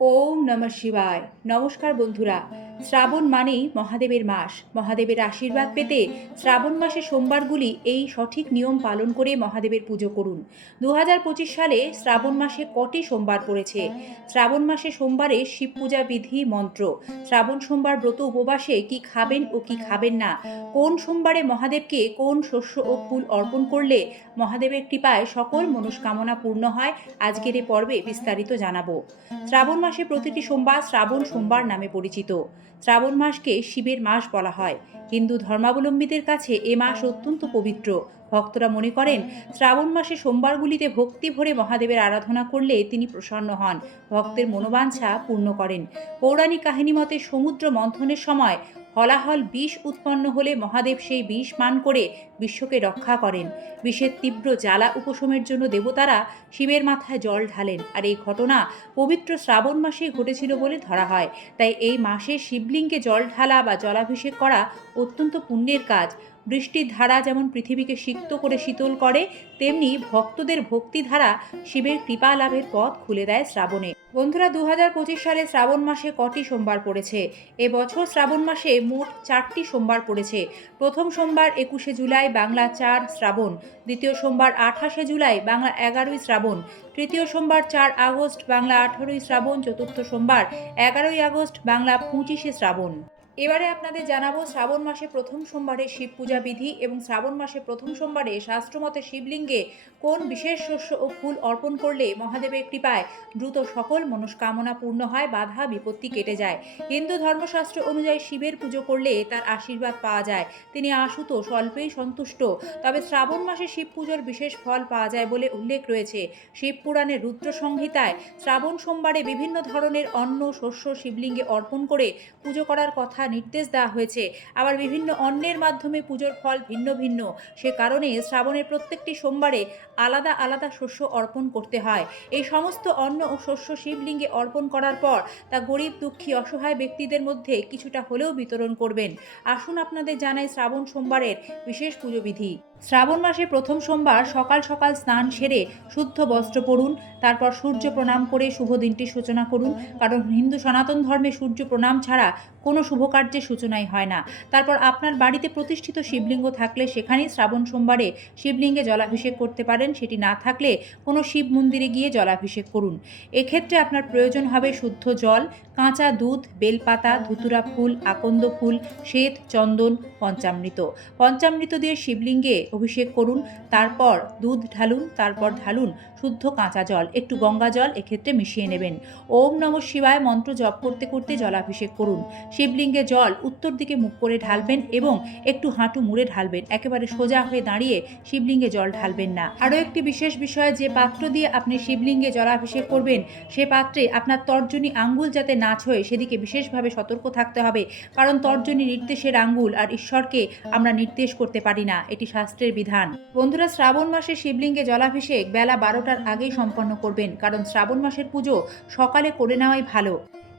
ওম নমঃ শিবায়। নমস্কার বন্ধুরা। শ্রাবণ মানেই মহাদেবের মাস। মহাদেবের আশীর্বাদ পেতে শ্রাবণ মাসে সোমবারগুলি এই সঠিক নিয়ম পালন করে মহাদেবের পুজো করুন। দু হাজার পঁচিশ সালে শ্রাবণ মাসে কটি সোমবার পড়েছে? শ্রাবণ মাসে সোমবারে শিব পূজা বিধি মন্ত্র। শ্রাবণ সোমবার ব্রত উপবাসে কি খাবেন ও কি খাবেন না? কোন সোমবারে মহাদেবকে কোন শস্য ও ফুল অর্পণ করলে মহাদেবের কৃপায় সকল মনস্কামনা পূর্ণ হয়? আজকের এ পর্বে বিস্তারিত জানাব। শ্রাবণ মাসে প্রতিটি সোমবার শ্রাবণ সোমবার নামে পরিচিত। শ্রাবণ মাসকে শিবের মাস বলা হয়। হিন্দু ধর্মাবলম্বীদের কাছে এ মাস অত্যন্ত পবিত্র। ভক্তরা মনে করেন, শ্রাবণ মাসে সোমবারগুলিতে ভক্তি ভরে মহাদেবের আরাধনা করলে তিনি প্রসন্ন হন। ভক্তের মনোবাঞ্ছা পূর্ণ করেন। পৌরাণিক কাহিনী মতে সমুদ্র মন্থনের সময় হলাহল বিষ উৎপন্ন হলে মহাদেব সেই বিষ পান করে বিশ্বকে রক্ষা করেন। বিষের তীব্র জ্বালা উপশমের জন্য দেবতারা শিবের মাথায় জল ঢালেন। আর এই ঘটনা পবিত্র শ্রাবণ মাসে ঘটেছিল বলে ধরা হয়। তাই এই মাসে শিবলিঙ্গে জল ঢালা বা জলাভিষেক করা অত্যন্ত পুণ্যের কাজ। বৃষ্টির ধারা যেমন পৃথিবীকে সিক্ত করে শীতল করে, তেমনি ভক্তদের ভক্তিধারা শিবের কৃপা লাভের পথ খুলে দেয় শ্রাবণে। বন্ধুরা দু হাজার পঁচিশ সালে শ্রাবণ মাসে কটি সোমবার পড়েছে? এবছর শ্রাবণ মাসে মোট চারটি সোমবার পড়েছে। প্রথম সোমবার একুশে জুলাই, বাংলা চার শ্রাবণ। দ্বিতীয় সোমবার আঠাশে জুলাই, বাংলা এগারোই শ্রাবণ। তৃতীয় সোমবার চার আগস্ট, বাংলা আঠারোই শ্রাবণ। চতুর্থ সোমবার এগারোই আগস্ট, বাংলা পঁচিশে শ্রাবণ। এবারে আপনাদের জানাব, শ্রাবণ মাসে প্রথম সোমবারে শিব পূজা বিধি এবং শ্রাবণ মাসে প্রথম সোমবারে শাস্ত্রমতে শিবলিঙ্গে কোন বিশেষ শস্য ও ফুল অর্পণ করলে মহাদেবের কৃপায় দ্রুত সকল মনস্কামনা পূর্ণ হয়, বাধা বিপত্তি কেটে যায়? হিন্দু ধর্মশাস্ত্র অনুযায়ী শিবের পুজো করলে তার আশীর্বাদ পাওয়া যায়। তিনি আশুত স্বল্পেই সন্তুষ্ট। তবে শ্রাবণ মাসে শিব পুজোর বিশেষ ফল পাওয়া যায় বলে উল্লেখ রয়েছে। শিব পুরাণের রুদ্র সংহিতায় শ্রাবণ সোমবারে বিভিন্ন ধরনের অন্ন, শস্য, শিবলিঙ্গে অর্পণ করে পুজো করার কথা নির্দেশ দেওয়া হয়েছে। আবার বিভিন্ন অন্যের মাধ্যমে পুজোর ফল ভিন্ন ভিন্ন। সে কারণে শ্রাবণের প্রত্যেকটি সোমবারে আলাদা আলাদা শস্য অর্পণ করতে হয়। এই সমস্ত অন্ন ও শস্য শিবলিঙ্গে অর্পণ করার পর তা গরিব, দুঃখী, অসহায় ব্যক্তিদের মধ্যে কিছুটা হলেও বিতরণ করবেন। আসুন আপনাদের জানাই শ্রাবণ সোমবারের বিশেষ পুজো বিধি। শ্রাবণ মাসে প্রথম সোমবার সকাল সকাল স্নান সেরে শুদ্ধ বস্ত্র পরুন, তারপর সূর্য প্রণাম করে শুভ দিনটির সূচনা করুন। কারণ হিন্দু সনাতন ধর্মে সূর্য প্রণাম ছাড়া কোনো শুভ কার্যের সূচনাই হয় না। তারপর আপনার বাড়িতে প্রতিষ্ঠিত শিবলিঙ্গ থাকলে সেখানেই শ্রাবণ সোমবারে শিবলিঙ্গে জলাভিষেক করতে পারেন। সেটি না থাকলে কোনো শিব মন্দিরে গিয়ে জলাভিষেক করুন। এক্ষেত্রে আপনার প্রয়োজন হবে শুদ্ধ জল কাঁচা দুধ, বেলপাতা, ধুতুরা ফুল, আকন্দ ফুল, শ্বেত, চন্দন, পঞ্চামৃত। পঞ্চামৃত দিয়ে শিবলিঙ্গে অভিষেক করুন, তারপর দুধ ঢালুন, তারপর ঢালুন শুদ্ধ কাঁচা জল। একটু গঙ্গা জল এক্ষেত্রে মিশিয়ে নেবেন। ওম নম শিবায় মন্ত্র জপ করতে করতে জলাভিষেক করুন। শিবলিঙ্গে জল উত্তর দিকে মুখ করে ঢালবেন এবং একটু হাঁটু মুড়ে ঢালবেন। একেবারে সোজা হয়ে দাঁড়িয়ে শিবলিঙ্গে জল ঢালবেন না। আরও একটি বিশেষ বিষয়, যে পাত্র দিয়ে আপনি শিবলিঙ্গে জলাভিষেক করবেন, সে পাত্রে আপনার তর্জনী আঙ্গুল যাতে নাচ হয়ে সেদিকে বিশেষভাবে সতর্ক থাকতে হবে। কারণ তর্জনী নির্দেশের আঙ্গুল আর ঈশ্বরকে আমরা নির্দেশ করতে পারি না। এটি শাস্ত্রের বিধান। বন্ধুরা, শ্রাবণ মাসে শিবলিঙ্গে জলাভিষেক বেলা বারোটার আগেই সম্পন্ন করবেন। কারণ শ্রাবণ মাসের পুজো সকালে করে নেওয়াই ভালো।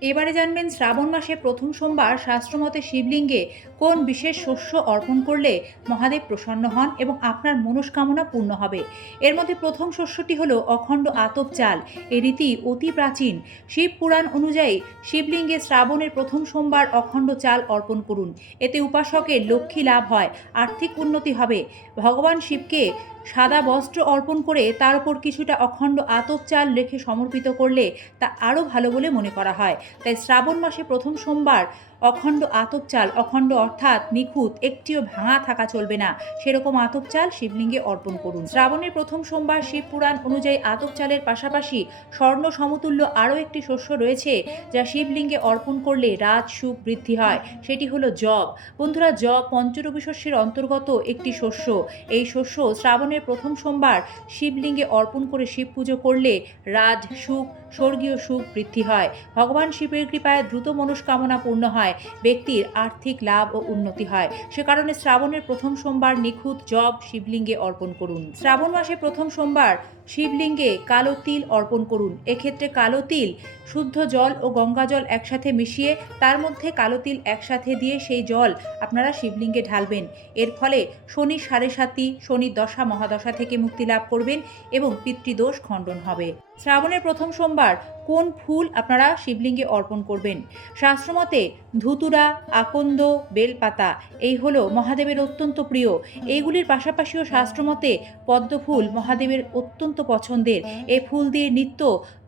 এবারে জানবেন শ্রাবণ মাসে প্রথম সোমবার শাস্ত্রমতে শিবলিঙ্গে কোন বিশেষ শস্য অর্পণ করলে মহাদেব প্রসন্ন হন এবং আপনার মনস্কামনা পূর্ণ হবে। এর মধ্যে প্রথম শস্যটি হলো অখণ্ড আতপ চাল। এ রীতি অতি প্রাচীন। শিব পুরাণ অনুযায়ী শিবলিঙ্গে শ্রাবণের প্রথম সোমবার অখণ্ড চাল অর্পণ করুন। এতে উপাসকের লক্ষ্মী লাভ হয়, আর্থিক উন্নতি হবে। ভগবান শিবকে সাদা বস্ত্র অর্পণ করে তার উপর কিছুটা অখণ্ড আতপ চাল রেখে সমর্পিত করলে তা আরও ভালো বলে মনে করা হয়। তাই শ্রাবণ মাসে প্রথম সোমবার অখণ্ড আতপ চাল অখণ্ড অর্থাৎ নিখুঁত, একটিও ভাঙা থাকা চলবে না। সেরকম আতপ চাল শিবলিঙ্গে অর্পণ করুন। শ্রাবণের প্রথম সোমবার শিব পুরাণ অনুযায়ী আতপ চালের পাশাপাশি স্বর্ণ সমতুল্য আরও একটি শস্য রয়েছে, যা শিবলিঙ্গে অর্পণ করলে রাজ সুখ বৃদ্ধি হয়। সেটি হলো জব। বন্ধুরা, জব পঞ্চরবি শস্যের অন্তর্গত একটি শস্য। এই শস্য শ্রাবণের প্রথম সোমবার শিবলিঙ্গে অর্পণ করে শিব পুজো করলে রাজ সুখ, স্বর্গীয় সুখ বৃদ্ধি হয়। ভগবান শিবের কৃপায় দ্রুত মনস্কামনা পূর্ণ হয়। ব্যক্তির আর্থিক লাভ ও উন্নতি হয়। সে কারণে শ্রাবণের প্রথম সোমবার নিখুঁত জব শিবলিঙ্গে অর্পণ করুন। শ্রাবণ মাসে প্রথম সোমবার শিবলিঙ্গে কালো তিল অর্পণ করুন। এক্ষেত্রে কালো তিল, শুদ্ধ জল ও গঙ্গা জল একসাথে মিশিয়ে তার মধ্যে কালো তিল একসাথে দিয়ে সেই জল আপনারা শিবলিঙ্গে ঢালবেন। এর ফলে শনি সাড়ে সাতি শনির দশা, মহাদশা থেকে মুক্তি লাভ করবেন এবং পিতৃদোষ খণ্ডন হবে। শ্রাবণের প্রথম সোমবার কোন ফুল আপনারা শিবলিঙ্গে অর্পণ করবেন? শাস্ত্রমতে ধুতুরা, আকন্দ, বেলপাতা, এই হলো মহাদেবের অত্যন্ত প্রিয়। এইগুলির পাশাপাশিও শাস্ত্রমতে পদ্ম ফুল মহাদেবের অত্যন্ত পছন্দের। এ ফুল দিয়ে নিত্য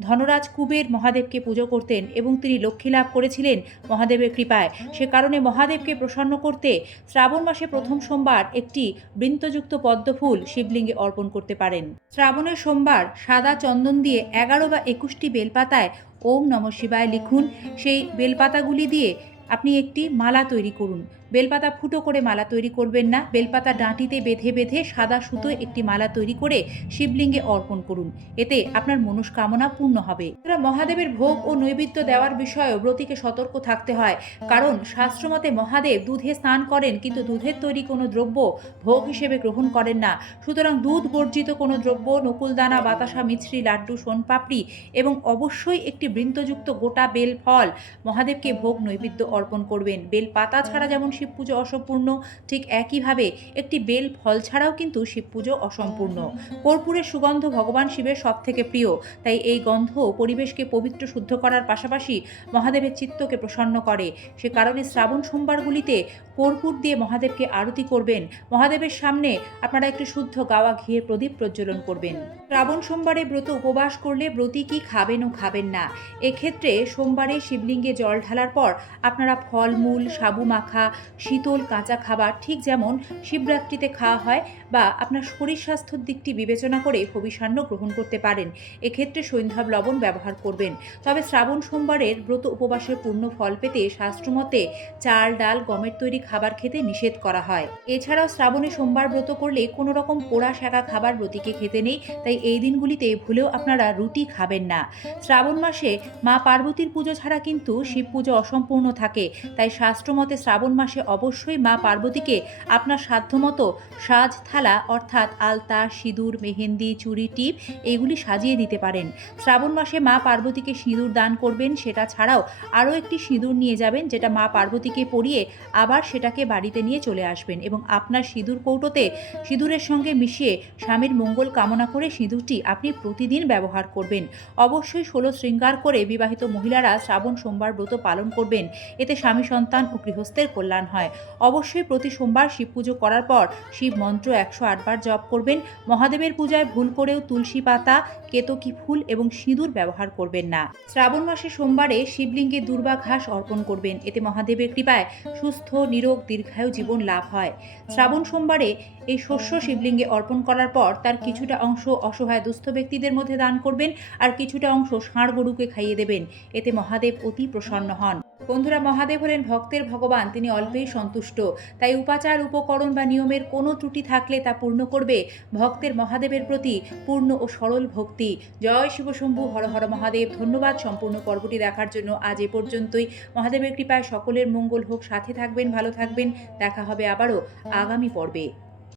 ধনরাজ কুবের মহাদেবকে পুজো করতেন এবং তিনি লক্ষ্মী লাভ করেছিলেন মহাদেবের কৃপায়। সে কারণে মহাদেবকে প্রসন্ন করতে শ্রাবণ মাসে প্রথম সোমবার একটি বৃন্তযুক্ত পদ্ম ফুল শিবলিঙ্গে অর্পণ করতে পারেন। শ্রাবণের সোমবার সাদা চন্দন দিয়ে এগারো বা একুশটি বেলপাতায় ওম নম শিবায় লিখুন। সেই বেলপাতাগুলি দিয়ে আপনি একটি মালা তৈরি করুন। বেলপাতা ফুটো করে মালা তৈরি করবেন না। বেলপাতা ডাঁটিতে বেঁধে বেঁধে সাদা সুতো একটি মালা তৈরি করে শিবলিঙ্গে অর্পণ করুন। এতে আপনার মনস্কামনা পূর্ণ হবে। এছাড়া মহাদেবের ভোগ ও নৈবেদ্য দেওয়ার বিষয়েও ব্রতীকে সতর্ক থাকতে হয়। কারণ শাস্ত্রমতে মহাদেব দুধে স্নান করেন, কিন্তু দুধের তৈরি কোনো দ্রব্য ভোগ হিসেবে গ্রহণ করেন না। সুতরাং দুধ বর্জিত কোনো দ্রব্য, নকুলদানা, বাতাসা, মিছরি, লাড্ডু, সোনপাপড়ি এবং অবশ্যই একটি বৃন্তযুক্ত গোটা বেল ফল মহাদেবকে ভোগ নৈবেদ্য অর্পণ করবেন। বেল পাতা ছাড়া যেমন শিব পুজো অসম্পূর্ণ। ঠিক একইভাবে একটি বেল ফল ছাড়াও কিন্তু শিব পুজো অসম্পূর্ণ। কর্পূরের সুগন্ধ ভগবান শিবের সব থেকে প্রিয়। তাই এই গন্ধ পরিবেশকে পবিত্র শুদ্ধ করার পাশাপাশি মহাদেবের চিত্তকে প্রসন্ন করে। সে কারণে শ্রাবণ সোমবারগুলিতে কর্পূর দিয়ে মহাদেবকে আরতি করবেন। মহাদেবের সামনে আপনারা একটি শুদ্ধ গাওয়া ঘিয়ের প্রদীপ প্রজ্বলন করবেন। শ্রাবণ সোমবারে ব্রত উপবাস করলে ব্রতী কি খাবেন ও খাবেন না। এক্ষেত্রে সোমবারে শিবলিঙ্গে জল ঢালার পর আপনারা ফলমূল সাবু মাখা শীতল কাঁচা খাবার ঠিক যেমন শিবরাত্রিতে খাওয়া হয় বা আপনার শরীর স্বাস্থ্যর দিকটি বিবেচনা করে হবিষান্ন গ্রহণ করতে পারেন। এক্ষেত্রে সৈন্ধব লবণ ব্যবহার করবেন। তবে শ্রাবণ সোমবারের ব্রত উপবাসের পূর্ণ ফল পেতে শাস্ত্রমতে চাল, ডাল, গমের তৈরি খাবার খেতে নিষেধ করা হয়। এছাড়াও শ্রাবণে সোমবার ব্রত করলে কোনো রকম পোড়া শাঁকা খাবার ব্রতীকে খেতে নেই, তাই এই দিনগুলিতে ভুলেও আপনারা রুটি খাবেন না। শ্রাবণ মাসে মা পার্বতীর পুজো ছাড়া কিন্তু শিব পুজো অসম্পূর্ণ থাকে, তাই শাস্ত্রমতে শ্রাবণ মাসে অবশ্যই মা পার্বতীকে আপনার সাধ্যমতো সাজ থালা অর্থাৎ আলতা, সিঁদুর, মেহেন্দি, চুড়ি, টিপ এগুলি সাজিয়ে দিতে পারেন। শ্রাবণ মাসে মা পার্বতীকে সিঁদুর দান করবেন, সেটা ছাড়াও আরও একটি সিঁদুর নিয়ে যাবেন, যেটা মা পার্বতীকে পরিয়ে আবার সেটাকে বাড়িতে নিয়ে চলে আসবেন এবং আপনার সিঁদুর কৌটোতে সিঁদুরের সঙ্গে মিশিয়ে স্বামীর মঙ্গল কামনা করে সিঁদুরটি আপনি প্রতিদিন ব্যবহার করবেন। অবশ্যই ষোলো শৃঙ্গার করে বিবাহিত মহিলারা শ্রাবণ, সোমবার ব্রত পালন করবেন। এতে স্বামী সন্তান ও গৃহস্থের কল্যাণ হয়। অবশ্যই প্রতি সোমবার শিব পুজো করার পর শিব মন্ত্র একশো আটবার জপ করবেন। মহাদেবের পূজায় ভুল করেও তুলসী পাতা, কেতকী ফুল এবং সিঁদুর ব্যবহার করবেন না। শ্রাবণ মাসে সোমবারে শিবলিঙ্গে দুর্বা ঘাস অর্পণ করবেন। এতে মহাদেবের কৃপায় সুস্থ, নিরোগ, দীর্ঘায়ু জীবন লাভ হয়। শ্রাবণ সোমবারে এই শস্য শিবলিঙ্গে অর্পণ করার পর তার কিছুটা অংশ অসহায় দুস্থ ব্যক্তিদের মধ্যে দান করবেন আর কিছুটা অংশ ষাঁড় গরুকে খাইয়ে দেবেন। এতে মহাদেব অতি প্রসন্ন হন। বন্ধুরা মহাদেব হলেন ভক্তের ভগবান, তিনি অল্পেই সন্তুষ্ট। তাই উপাচার, উপকরণ বা নিয়মের কোনো ত্রুটি থাকলে তা পূর্ণ করবে ভক্তের মহাদেবের প্রতি পূর্ণ ও সরল ভক্তি। জয় শিবশম্ভু হর হর মহাদেব, ধন্যবাদ সম্পূর্ণ পর্বটি দেখার জন্য আজ এ পর্যন্তই। মহাদেবের কৃপায় সকলের মঙ্গল হোক, সাথে থাকবেন, ভালো থাকবেন, দেখা হবে আবারও আগামী পর্বে।